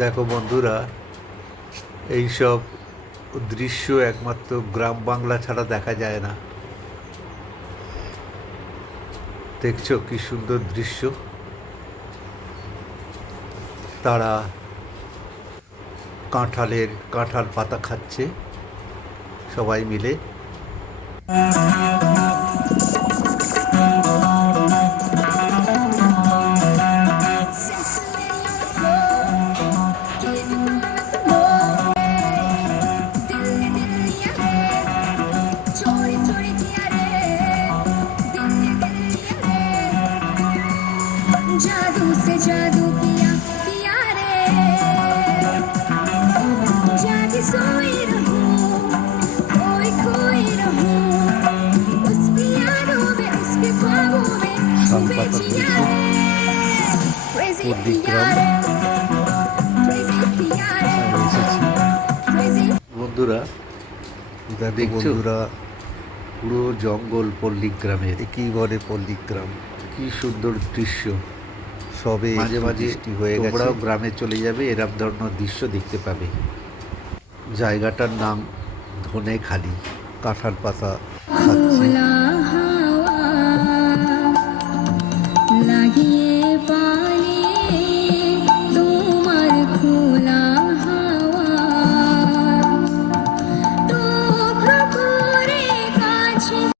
দেখো বন্ধুরা, এইসব দৃশ্য একমাত্র গ্রাম বাংলা ছাড়া দেখা যায় না। দেখছো কি সুন্দর দৃশ্য। তারা কাঁঠাল পাতা খাচ্ছে সবাই মিলে। जादू से जादू किया किया रे जाके सोई रहूं खोई रहूं उसकी यादों में उसके ख्वाबों में শাল छुपे পাতা जिया ধরেছে रे crazy किया পল্লিগ্রাম। रे crazy किया रे আমি এসেছি crazy বন্ধুরা। দেখো দেখছো? বন্ধুরা, পুরো জঙ্গল পল্লিগ্রামের, একই বলে পল্লিগ্রাম। কি সুন্দর দৃশ্য। সবে মাঝে একটু মাঝে বৃষ্টি হয়ে গেছে, তোমরাও গ্রামে চলে যাবে, এরম ধরনের দৃশ্য দেখতে পাবে। জায়গাটার নাম ধনেখালি। কাঁঠাল পাতা খাচ্ছে।